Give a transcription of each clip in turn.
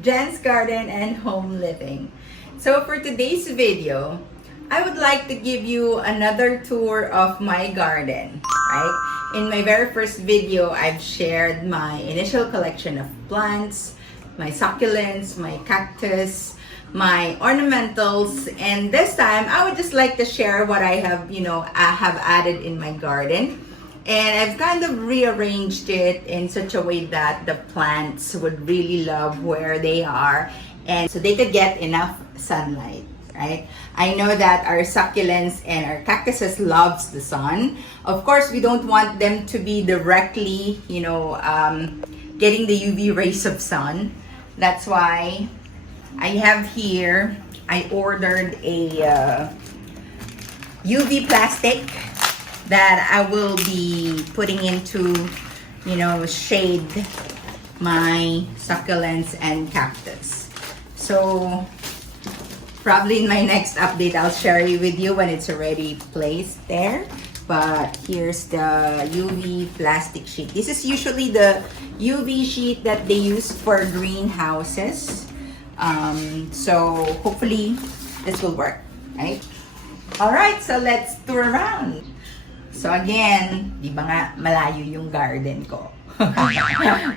Jen's Garden and Home Living. So for today's video, I would like to give you another tour of my garden, right? In my very first video, I've shared my initial collection of plants, my succulents, my cactus, my ornamentals, and this time I would just like to share what I have, I have added in my garden. And I've kind of rearranged it in such a way that the plants would really love where they are and so they could get enough sunlight, right? I know that our succulents and our cactuses loves the sun. Of course, we don't want them to be directly, getting the UV rays of sun. That's why I have here, I ordered a UV plastic that I will be putting into, shade my succulents and cactus. So probably in my next update, I'll share it with you when it's already placed there. But here's the UV plastic sheet. This is usually the UV sheet that they use for greenhouses. So hopefully this will work, right? All right, so let's tour around. So again, di ba nga malayo yung garden ko?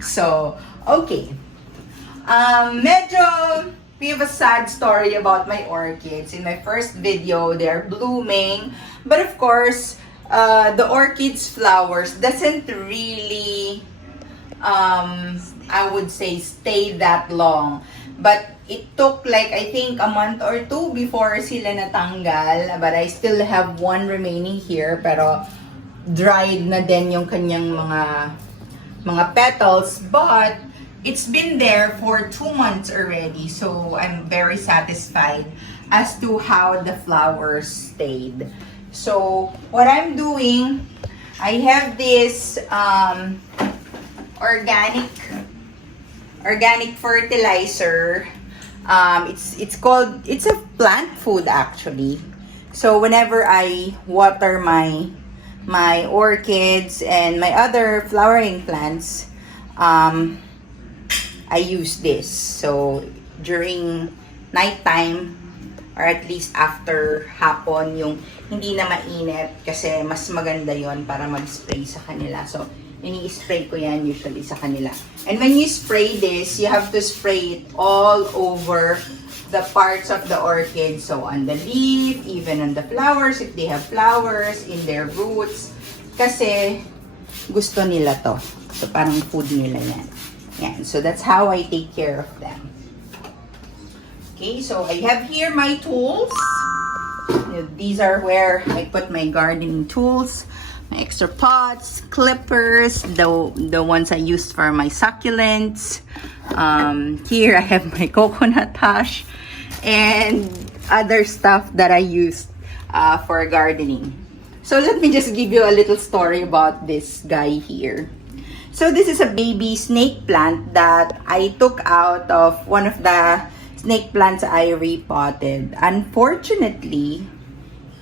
So, okay. Medyo we have a sad story about my orchids. In my first video, they're blooming. But of course, the orchids flowers doesn't really, I would say, stay that long. But it took like, I think, a month or two before sila natanggal. But I still have one remaining here. Pero dried na din yung kanyang mga petals. But it's been there for 2 months already. So I'm very satisfied as to how the flowers stayed. So what I'm doing, I have this organic fertilizer. It's a plant food actually. So whenever I water my orchids and my other flowering plants, I use this. So during nighttime or at least after hapon, yung hindi na mainit kasi mas maganda yon para mag-spray sa kanila. So ini-spray ko yan usually sa kanila. And when you spray this, you have to spray it all over the parts of the orchid. So on the leaf, even on the flowers, if they have flowers, in their roots. Kasi gusto nila to. So parang food nila yan. Yan. So that's how I take care of them. Okay, so I have here my tools. These are where I put my gardening tools. My extra pots, clippers, the ones I used for my succulents. Here I have my coconut hash and other stuff that I used for gardening. So let me just give you a little story about this guy here. So this is a baby snake plant that I took out of one of the snake plants I repotted. Unfortunately,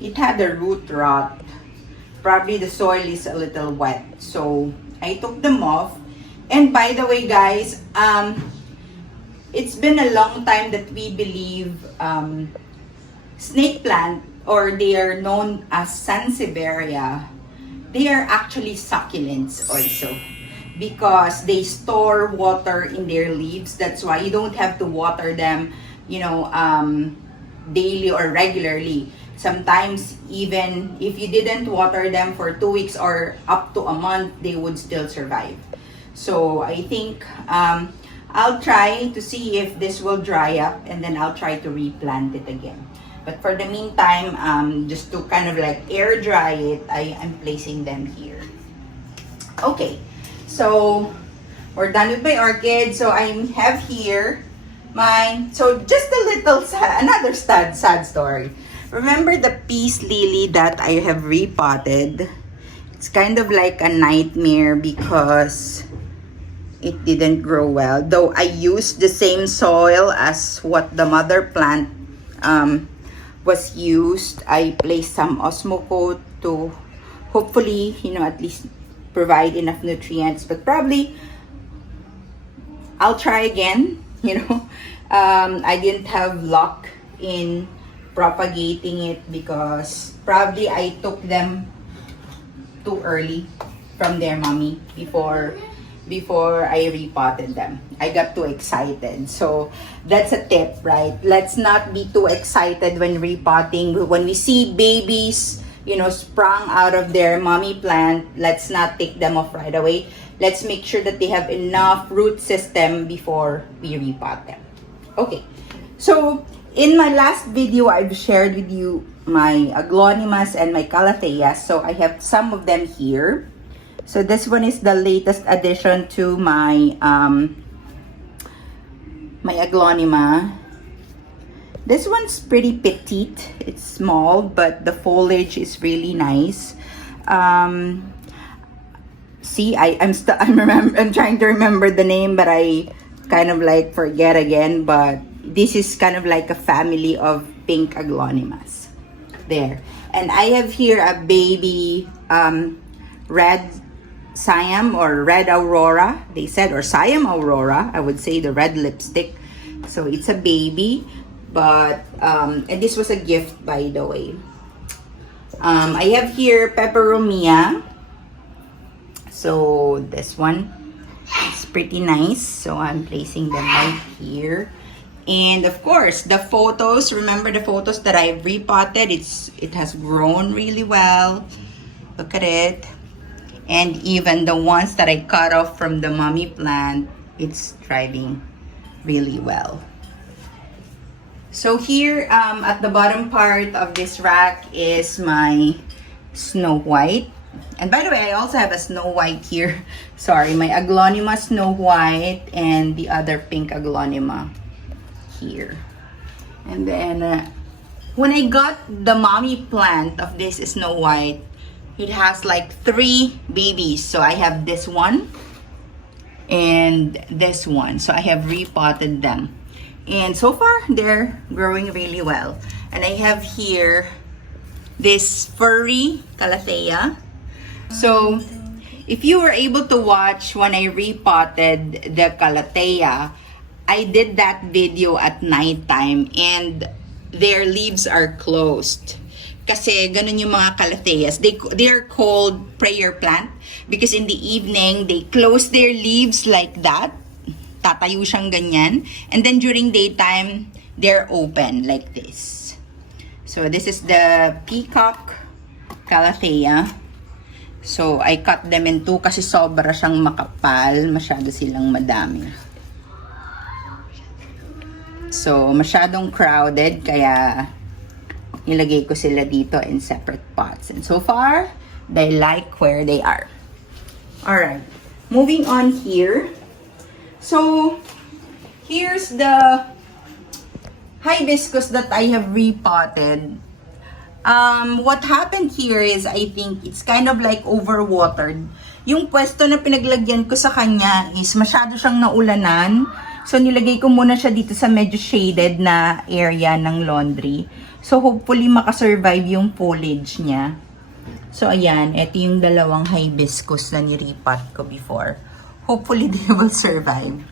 it had a root rot. Probably the soil is a little wet. So I took them off. And by the way, guys, it's been a long time that we believe snake plant, or they are known as Sansevieria, they are actually succulents also. Because they store water in their leaves. That's why you don't have to water them, daily or regularly. Sometimes even if you didn't water them for 2 weeks or up to a month, they would still survive. So I think I'll try to see if this will dry up and then I'll try to replant it again. But for the meantime, just to kind of like air dry it, I'm placing them here. Okay. So, we're done with my orchid. So, I have here so just a little, another sad story. Remember the peace lily that I have repotted? It's kind of like a nightmare because it didn't grow well. Though I used the same soil as what the mother plant was used. I placed some Osmocote to hopefully, at least provide enough nutrients. But probably I'll try again you know, I didn't have luck in propagating it because probably I took them too early from their mommy before I repotted them. I got too excited. So that's a tip, right? Let's not be too excited when repotting. When we see babies, you know, sprung out of their mommy plant, let's not take them off right away. Let's make sure that they have enough root system before we repot them. Okay, so in my last video, I've shared with you my Aglaonimas and my Calathea. So I have some of them here. So this one is the latest addition to my my Aglaonima. This one's pretty petite. It's small, but the foliage is really nice. See, I'm trying to remember the name, but I kind of like forget again. But this is kind of like a family of pink Aglaonimas. There, and I have here a baby red Siam or red Aurora, they said, or Siam Aurora. I would say the red lipstick. So it's a baby, but and this was a gift, by the way. I have here Peperomia. So this one is pretty nice. So I'm placing them right here. And of course, the photos, remember the photos that I repotted, it has grown really well. Look at it. And even the ones that I cut off from the mommy plant, it's thriving really well. So here at the bottom part of this rack is my Snow White. And by the way, I also have a Snow White here. Sorry, my Aglaonima Snow White and the other pink Aglaonima here. And then when I got the mommy plant of this Snow White, it has like 3 babies. So I have this one and this one. So I have repotted them. And so far, they're growing really well. And I have here this furry Calathea. So if you were able to watch when I repotted the Calathea, I did that video at nighttime and their leaves are closed. Kasi ganun yung mga Calatheas. They are called prayer plant because in the evening, they close their leaves like that. Tatayo siyang ganyan. And then during daytime, they're open like this. So this is the peacock Calathea. So I cut them in 2 kasi sobra siyang makapal. Masyado silang madami. So masyadong crowded kaya nilagay ko sila dito in separate pots. And so far, they like where they are. Alright, moving on here. So, here's the hibiscus that I have repotted. What happened here is, I think, it's kind of like overwatered. Yung pwesto na pinaglagyan ko sa kanya is masyado siyang naulanan. So, nilagay ko muna siya dito sa medyo shaded na area ng laundry. So, hopefully, makasurvive yung foliage niya. So, ayan. Ito yung dalawang hibiscus na nirepot ko before. Hopefully, they will survive.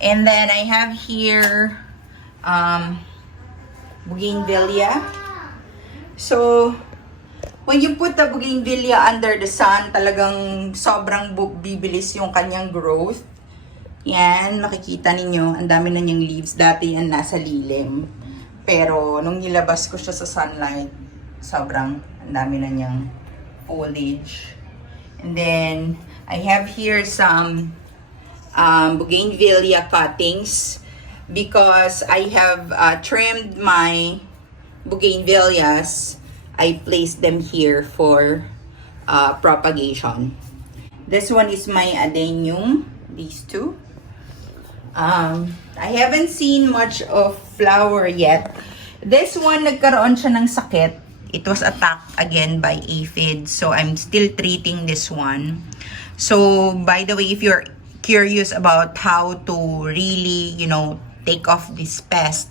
And then, I have here bougainvillea. So, when you put the bougainvillea under the sun, talagang sobrang bibilis yung kanyang growth. Yan, makikita ninyo, ang dami na niyang leaves. Dati yan nasa lilim. Pero, nung nilabas ko siya sa sunlight, sobrang ang dami na niyang foliage. And then, I have here some bougainvillea cuttings because I have trimmed my bougainvilleas. I placed them here for propagation. This one is my adenium, these 2. I haven't seen much of flower yet. This one, nagkaroon siya ng sakit. It was attacked again by aphids. So, I'm still treating this one. So, by the way, if you're curious about how to really, take off this pest,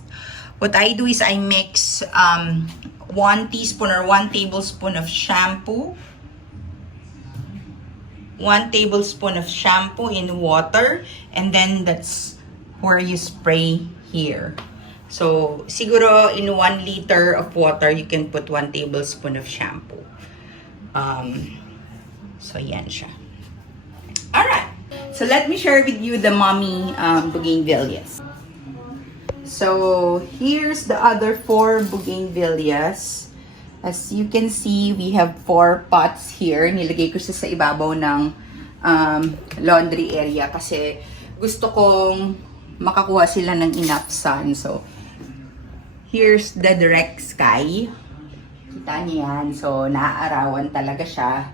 what I do is I mix 1 teaspoon or 1 tablespoon of shampoo. 1 tablespoon of shampoo in water. And then that's where you spray here. So, siguro in 1 liter of water, you can put 1 tablespoon of shampoo. So, yan siya. Alright. So, let me share with you the mommy bougainvilleas. So, here's the other 4 bougainvilleas. As you can see, we have 4 pots here. Nilagay ko siya sa ibabaw ng laundry area kasi gusto kong makakuha sila ng enough sun. So, here's the direct sky. Kita niyo yan. So, naaarawan talaga siya.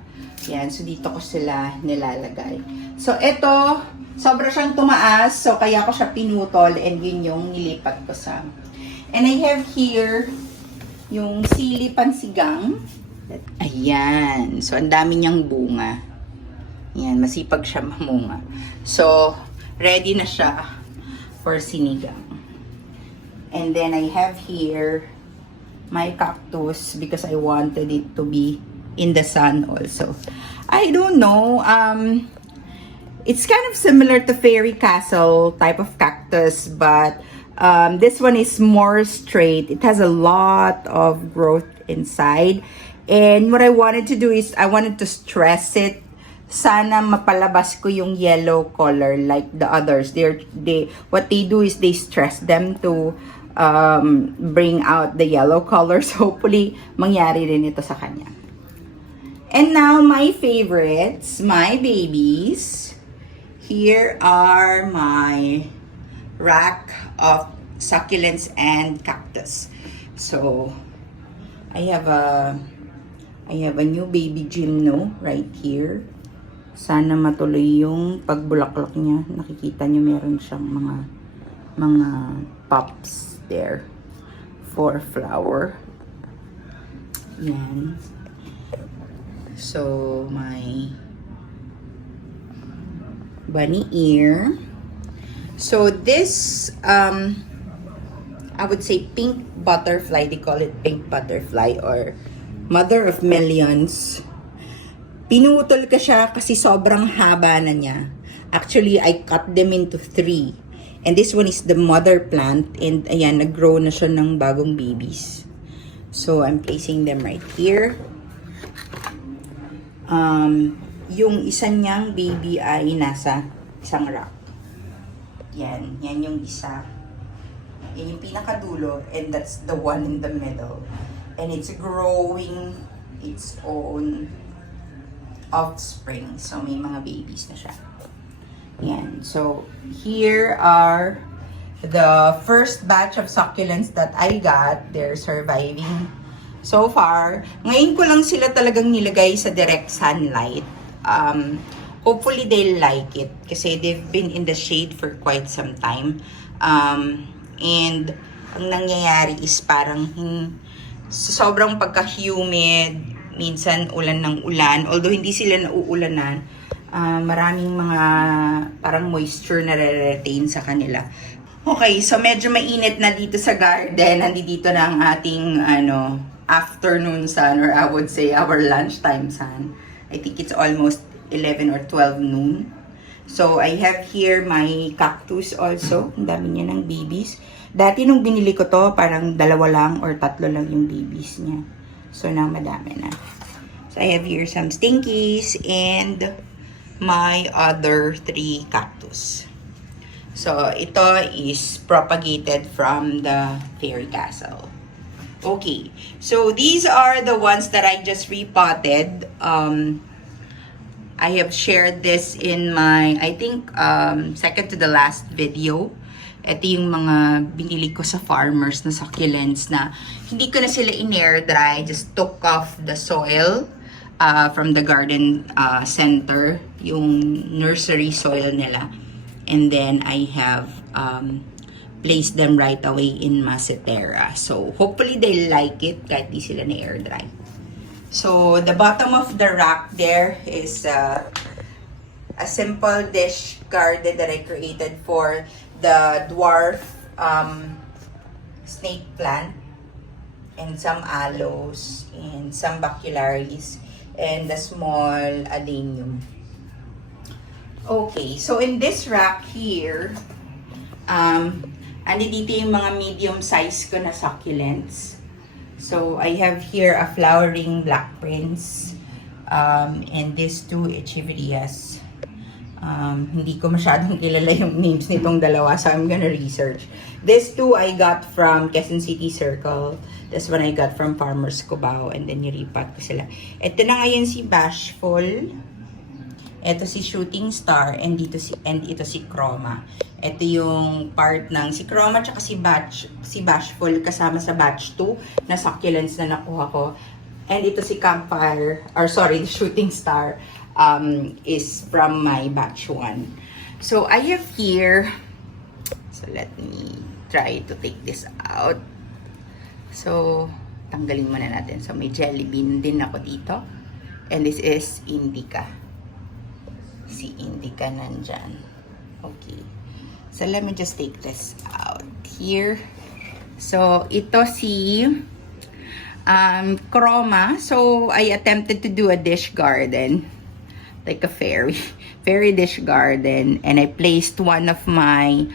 Yan. So, dito ko sila nilalagay. So, ito, sobra siyang tumaas. So, kaya ko siya pinutol and yun yung nilipat ko sa. And I have here yung sili pansigang. Ayan. So, ang dami niyang bunga. Ayan. Masipag siya mamunga. So, ready na siya for sinigang. And then, I have here my cactus because I wanted it to be in the sun also. I don't know. It's kind of similar to Fairy Castle type of cactus, but this one is more straight. It has a lot of growth inside. And what I wanted to do is I wanted to stress it. Sana mapalabas ko yung yellow color like the others. What they do is they stress them to bring out the yellow colors. Hopefully, mangyari rin ito sa kanya. And now, my favorites, my babies. Here are my rack of succulents and cactus. So, I have a new baby gymno right here. Sana matuloy yung pagbulaklak niya. Nakikita niyo meron siyang mga pops there for flower. Yan. So, my bunny ear. So, this, I would say pink butterfly. They call it pink butterfly or mother of millions. Pinutol ko siya kasi sobrang haba na niya. Actually, I cut them into 3. And this one is the mother plant. And ayan, nag-grow na siya ng bagong babies. So, I'm placing them right here. Yung isa niyang baby ay nasa isang rack. Yan yung isa. Yan yung pinakadulo. And that's the one in the middle. And it's growing its own offspring. So, may mga babies na siya. Yan. So, here are the first batch of succulents that I got. They're surviving so far. Ngayon ko lang sila talagang nilagay sa direct sunlight. Hopefully, they'll like it. Kasi they've been in the shade for quite some time. And, ang nangyayari is parang sobrang pagka-humid, minsan ulan ng ulan. Although, hindi sila nauulanan. Maraming mga parang moisture na re-retain sa kanila. Okay, so medyo mainit na dito sa garden. Nandito na ang ating afternoon sun, or I would say our lunchtime sun. I think it's almost 11 or 12 noon. So, I have here my cactus also. Ang dami niya ng babies. Dati nung binili ko to, parang 2 lang or 3 lang yung babies niya. So, now madami na. So, I have here some stinkies and my other 3 cactus. So, ito is propagated from the Fairy Castle. Okay, so these are the ones that I just repotted. I have shared this in my, I think, second to the last video. Ito yung mga binili ko sa farmers na succulents na hindi ko na sila in-air dry. Just took off the soil from the garden center, yung nursery soil nila. And then I have placed them right away in macetera. So, hopefully they like it kahit di sila na air dry. So, the bottom of the rack there is a simple dish garden that I created for the dwarf snake plant and some aloes and some bacularis and the small adenium. Okay, so in this rack here, Andi dito yung mga medium size ko na succulents. So, I have here a flowering black prince. And these two echeverias. Hindi ko masyadong kilala yung names nitong dalawa, so I'm gonna research. These two I got from Quezon City Circle. This one I got from Farmers Cubao, and then niripat ko sila. Ito na ngayon si Bashful. Ito si Shooting Star, and ito si Chroma. Ito yung part ng si Chroma tsaka si Bashful kasama sa batch 2 na succulents na nakuha ko. And ito si Campfire, or sorry, Shooting Star is from my batch 1. So I have here, so let me try to take this out. So tanggalin muna natin. So may jelly bean din ako dito. And this is indica. Si indica nandyan. Okay. So let me just take this out here. So ito si Chroma. So I attempted to do a dish garden, like a fairy dish garden, and I placed one of my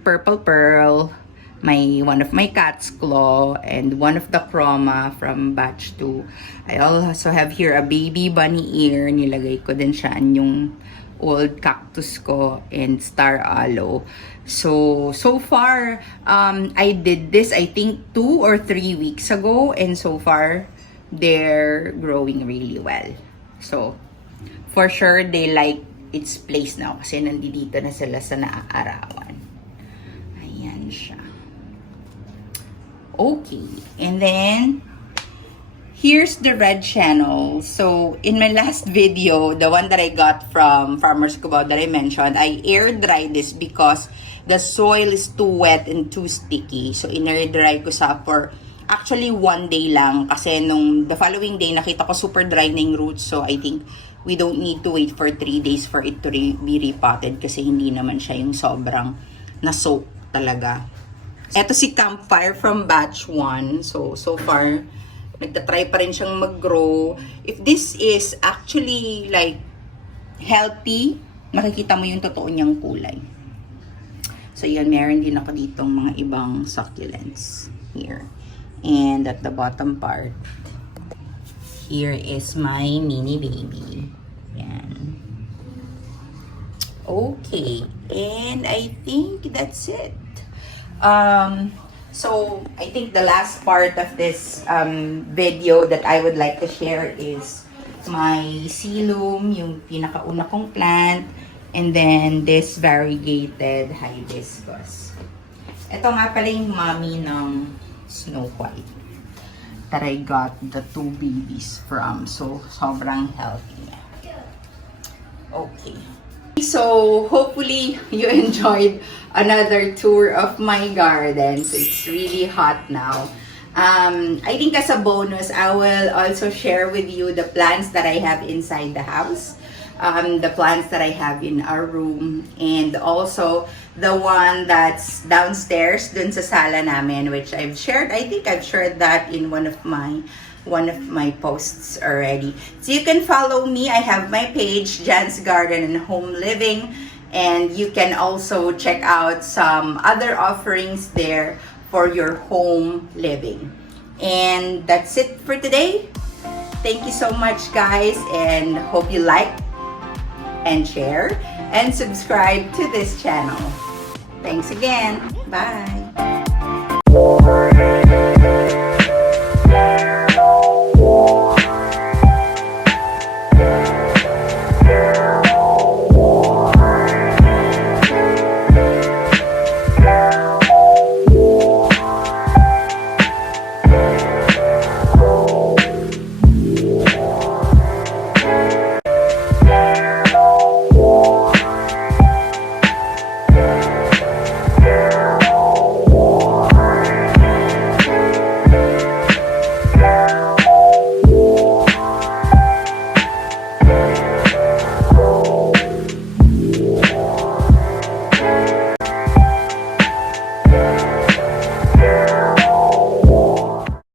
purple pearl, one of my cat's claw, and one of the Chroma from batch 2. I also have here a baby bunny ear. Nilagay ko din siya yung old cactus ko and star aloe. So far, I did this I think 2 or 3 weeks ago, and so far they're growing really well. So for sure they like its place now kasi nandito na sila sa naaarawan. Ayan siya. Okay, and then here's the red channel. So in my last video, the one that I got from Farmers Cubao that I mentioned, I air dried this because the soil is too wet and too sticky. So in-air dry ko sa for actually 1 day lang kasi the following day nakita ko super dry na yung roots. So I think we don't need to wait for 3 days for it to be repotted kasi hindi naman siya yung sobrang na-soak talaga. Eto si Campfire from batch 1. So far, nagtatry pa rin siyang mag-grow. If this is actually like healthy, makikita mo yung totoo niyang kulay. So yun, meron din ako ditong mga ibang succulents here. And at the bottom part, here is my mini baby. Yan. Okay, and I think that's it. So I think the last part of this video that I would like to share is my silum, yung pinakauna kong plant, and then this variegated hibiscus. Ito nga pala yung mommy ng Snow White that I got the 2 babies from. So sobrang healthy niya. Okay. So hopefully you enjoyed another tour of my garden. So it's really hot now. I think as a bonus, I will also share with you the plants that I have inside the house, the plants that I have in our room, and also the one that's downstairs dun sa sala namin, which I've shared. I think I've shared that in one of my posts already. So you can follow me. I have my page, Jan's Garden and Home Living, and you can also check out some other offerings there for your home living. And that's it for today. Thank you so much, guys, and hope you like and share and subscribe to this channel. Thanks again. Bye.